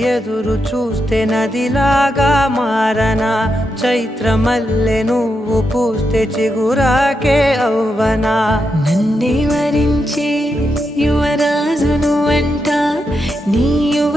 ఎదురు చూస్తే నదిలాగా మారనా, చైత్రమల్లె నువ్వు పూస్తే చిగురాకే అవ్వనా. నన్నే వరించే యువరాజును అంట నీ